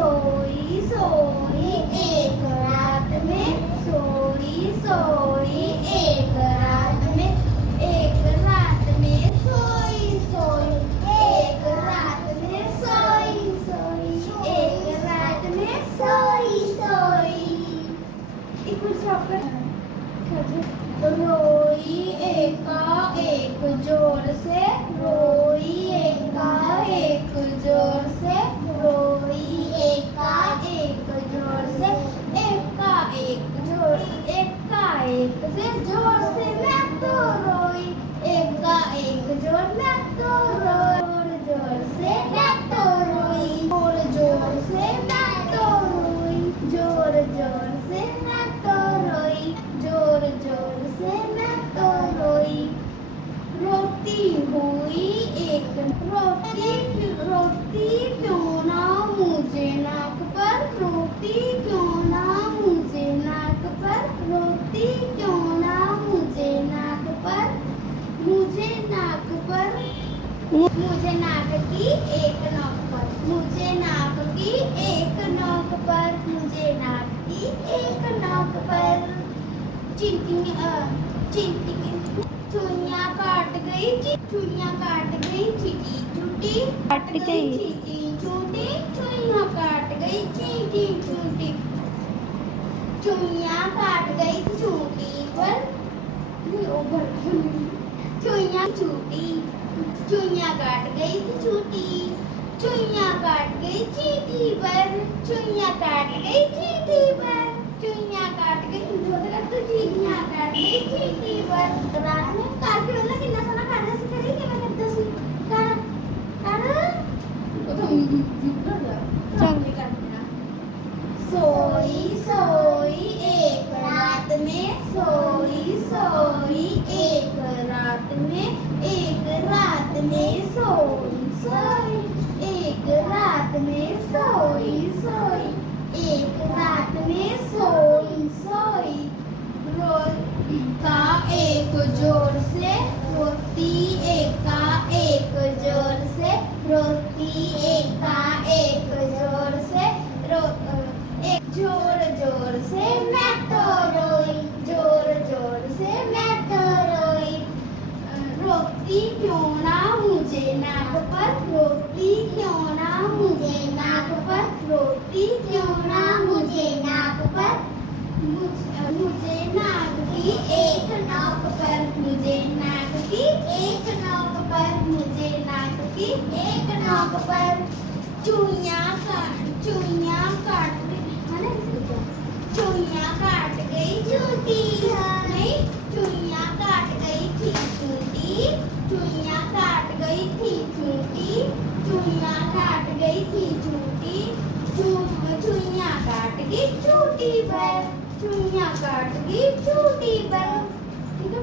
सोई सोई एक रात में, सोई सोई एक रात में, एक रात में सोई सोई, एक रात में सोई सोई, एक रात में सोई सोई। एक मिनट स्टॉप कर। रोई एका एक जोर से, रोई एका एक जोर से, रोई एका एक जोर से, एका एक जोर, एका एक से जोर से मैं तो रोई, एका एक जोर मैं तो रोई, जोर से मैं तो रोई, जोर जोर से मैं तो रोई, जोर जोर से मैं तो रोई, जोर जोर से मैं तो रोई। रोती हुई एक, रोती रोती क्यों ना मुझे नाक पर, रोती क्यों ना मुझे नाक पर, रोती क्यों ना मुझे नाक पर, मुझे नाक पर, मुझे नाक की एक नोक पर, मुझे नाक की एक नोक पर, मुझे नाक की एक नोक पर। चिंटी चिंटी चुइयां काट गई, चुइयां काट गई, चींटी चूटी काट गई, चींटी चूटी, चुइयां काट गई, चींटी चूटी, चुइयां काट गई चूटी पर, ओवर चुइयां चूटी, चुइयां काट गई चूटी, चुइयां काट गई चींटी पर, चुइयां काट गई चींटी पर, चुइयां काट गई चुइयां काट गई चींटी पर। रात में कार खेळला किन्ना सोना काढा से करी के मैं करता सी कार कार तो चांगली काढना। सोई सोई एक रात में, सोई सोई एक रात में, एक रात में सोई सोई, एक रात में सोई सोई, एक रात में सोई सोई। रोता एक जोर से, रोती एका एक जोर से, रोती एका एक जोर से, एक जोर जोर से मैं तो रोई, जोर जोर से मैं तो रोई। रोती क्यों ना मुझे नाक पर, रोती क्यों ना मुझे नाक पर, रोती क्यों ना मुझे नाक पर, मुझे नाक की एक नोक पर, मुझे नाक की एक नोक पर, मुझे नाक की एक नोक पर। चुइयां काट चुइयां काट गई चूटी, नहीं चुइयां काट गई थी चूटी, चुइयां काट गई थी चूटी, चुइयां काट गई थी चूटी, चुइयां काट गई चूटी पर, चुइयां काट गई चूटी पर। ठीक है।